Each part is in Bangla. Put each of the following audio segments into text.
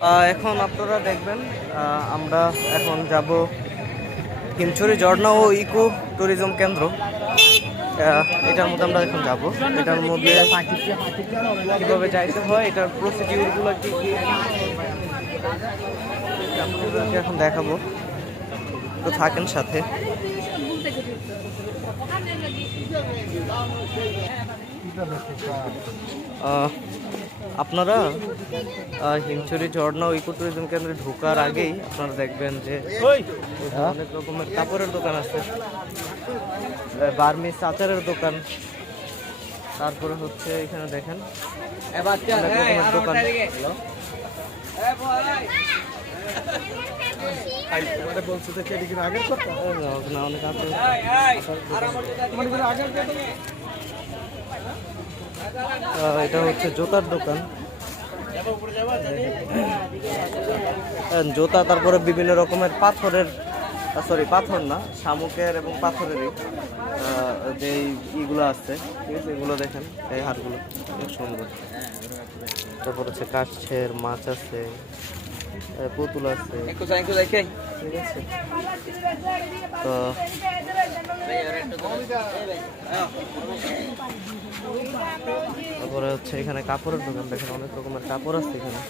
এখন আপনারা দেখবেন আমরা এখন যাব হিমছড়ি ঝর্ণা ও ইকো ট্যুরিজম কেন্দ্র। এটার মধ্যে আমরা এখন যাব। এটার মধ্যে কীভাবে যাইতে হয়, এটার প্রসিডিউরগুলো কী কী আপনাদেরকে এখন দেখাবো, তো থাকেন সাথে। আপনারা হিমছড়ি ঝর্ণা ও ইকো ট্যুরিজম কেন্দ্রে ঢোকার আগেই আপনারা দেখবেন যে অনেক রকমের কাপড়ের দোকান আছে, বার্মিস আচারের দোকান, তারপরে হচ্ছে এখানে দেখেন অনেক রকমের দোকান। অনেক এটা হচ্ছে জুতার দোকান, জুতা, তারপরে বিভিন্ন রকমের পাথরের, পাথর না, শামুকের এবং পাথরেরই যে ইগুলো আছে, ঠিক আছে, এগুলো দেখেন, এই হারগুলো অনেক সুন্দর। তারপর হচ্ছে কাঠের মাছ আছে, পুতুল আছে, ঠিক আছে। তো তারপরে হচ্ছে এখানে কাপড়ের দোকান, দেখেন অনেক রকমের কাপড় আছে এখানে।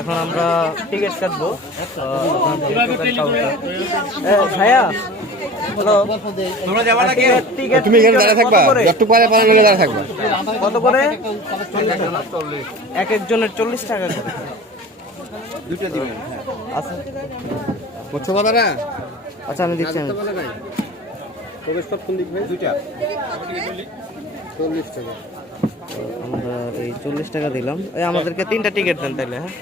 এখন আমরা টিকিট কাটবো। ভাইয়া, হ্যালো, তুমি এখানে দাঁড়িয়ে থাকবা, একটু পরে দাঁড়িয়ে থাকবা। কত করে? এক একজনের 40 টাকা করে। দুটো দিবেন? আচ্ছা, বুঝছো দাদা? আচ্ছা আমি দিচ্ছি। প্রবেশ পথ কোন দিক ভাই? দুইটা 40 টাকা। আমরা এই 40 টাকা দিলাম। এই আমাদেরকে 3টা টিকিট দেন তাইলে। হ্যাঁ,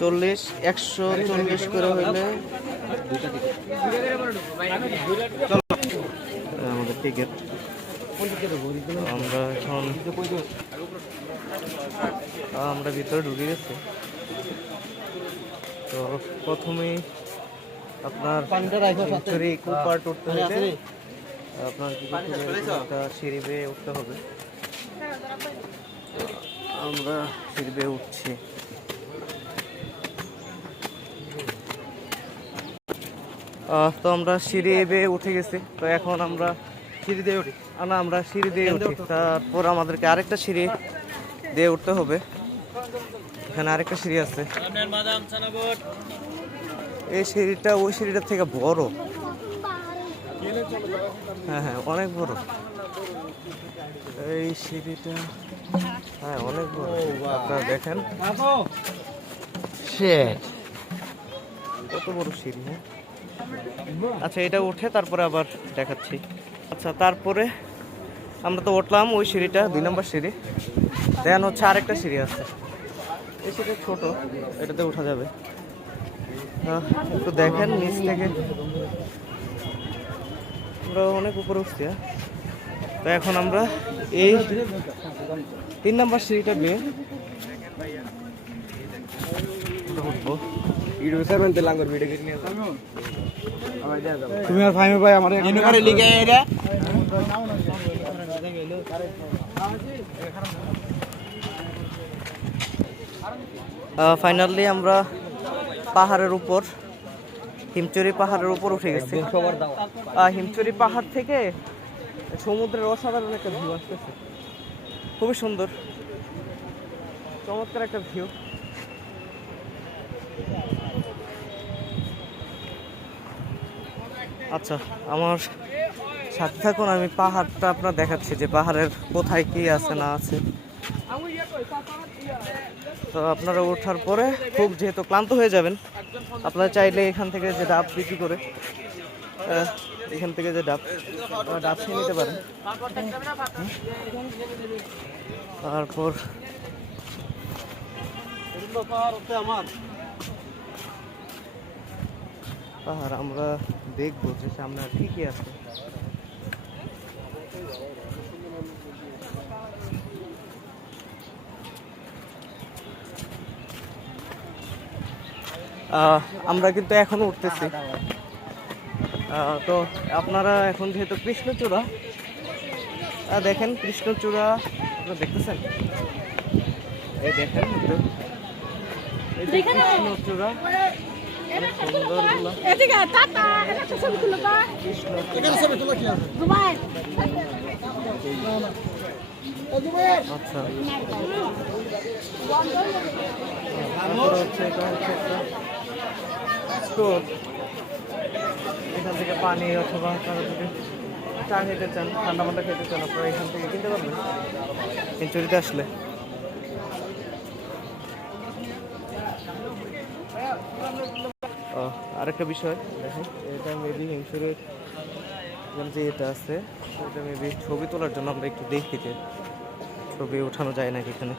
40 140 করে হইলে 2টা টিকিট। আমাদের টিকিট আমরা ভিতরে ঢুকে গেছি। তো প্রথমেই আপনার ইকো পার্ক উঠতে হলে আপনার একটা সিঁড়ি বেয়ে উঠতে হবে। আমরা সিঁড়ি বেয়ে উঠছি। তো আমরা সিঁড়ি বেয়ে উঠে গেছি। তো এখন আমরা সিঁড়ি দিয়ে উঠি, আমরা সিঁড়ি দিয়ে উঠি। তারপর আমাদেরকে আরেকটা সিঁড়ি দিয়ে উঠতে হবে। এখানে আরেকটা সিঁড়ি আছে, এই সিঁড়িটা ওই সিঁড়িটার থেকে বড়। হ্যাঁ হ্যাঁ, অনেক বড় এই সিঁড়িটা। হ্যাঁ, অনেক বড়, আপনারা দেখেন কত বড় সিঁড়ি। হ্যাঁ, আচ্ছা, এটা উঠে তারপরে আবার দেখাচ্ছি। আচ্ছা, তারপরে আমরা তো উঠলাম ওই সিঁড়িটা, 2 নম্বর সিঁড়ি। দেন হচ্ছে আরেকটা সিঁড়ি আছে, এই সিঁড়িটা ছোট, এটাতে উঠা যাবে। একটু দেখেন নিচ থেকে, আমরা অনেক উপরে উঠছি। তো এখন আমরা এই 3 নম্বর সিঁড়িটা দিয়ে উঠবো। তুমি আর ফাইমে ভাই আমার ফাইনালি আমরা পাহাড়ের উপর, হিমছড়ি পাহাড়ের উপর উঠে গেছি। হিমছড়ি পাহাড় থেকে সমুদ্রের অসাধারণ একটা ভিউ আসতেছে, খুবই সুন্দর, চমৎকার একটা ভিউ। আচ্ছা, আমার সাথে থাকুন, আমি পাহাড়টা আপনার দেখাচ্ছি যে পাহাড়ের কোথায় কি আছে না আছে। তো আপনারা ওঠার পরে খুব যেহেতু ক্লান্ত হয়ে যাবেন, আপনারা চাইলে এখান থেকে যে ডাব বিক্রি করে, এখান থেকে যে ডাব খেয়ে নিতে পারেন। তারপর পাহাড় আমরা দেখবো যে সামনে আর কি কি আছে। আমরা কিন্তু এখন উঠতেছি। তো আপনারা এখন যেহেতু কৃষ্ণচূড়া দেখেন কৃষ্ণচূড়া, আপনারা দেখতেছেন? এই দেখেন একটু, এই যে কৃষ্ণচূড়া, অনেক সুন্দর গুলো আচ্ছা। তারপরে হচ্ছে এটা হচ্ছে একটা স্টোর, এখান থেকে পানি অথবা কারো যদি চা খেতে চান, ঠান্ডা মান্ডা খেতে চান, আপনারা এখান থেকে কিনতে পারবেন সেঞ্চুরিতে আসলে। আরেকটা বিষয় দেখেন, এটা মেবি হিংসুরের যে এটা আছে, এটা মেবি ছবি তোলার জন্য আমরা একটু দেখি যে ছবি ওঠানো যায় নাকি এখানে।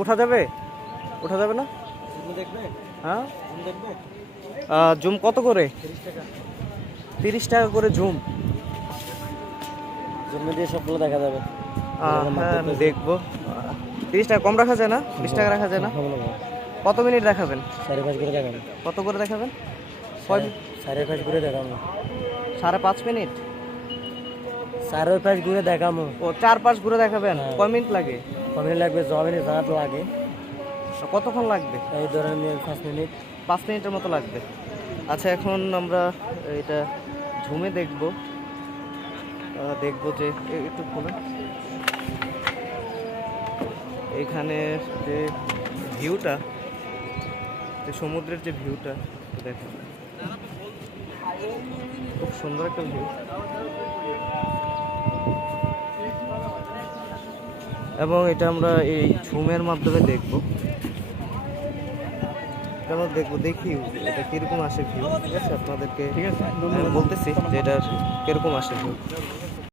ওঠা যাবে? ওঠা যাবে না? হ্যাঁ, জুম কত করে? 30 টাকা করে জুম। জুমে দিয়ে সবগুলো দেখা যাবে। হ্যাঁ, আমি দেখবো। 30 টাকা কম রাখা যায় না? 20 টাকা রাখা যায় না? কত মিনিট দেখাবেন? 5.5 করে দেখাবো। কত করে দেখাবেন? 5.5 করে দেখাবো। 5.5 মিনিট? 5.5 করে দেখাবো। ও 4-5 ঘুরে দেখাবেন? কয় মিনিট লাগে? কয় মিনিট লাগবে? 6 মিনিট লাগে। কতক্ষণ লাগবে? এই ধরেন 5 মিনিট। 5 মিনিটের মতো লাগবে। আচ্ছা, এখন আমরা এটা ঝুমে দেখবো যে একটু খুলেন। এইখানে যে ভিউটা, যে সমুদ্রের যে ভিউটা দেখেন, খুব সুন্দর একটা ভিউ। এবং এটা আমরা এই ঝুমের মাধ্যমে দেখবো, দেখি এটা কিরকম আসে ভিউ। ঠিক আছে, আপনাদেরকে ঠিক আছে বলতেছি যে এটার কিরকম আসে ভিউ।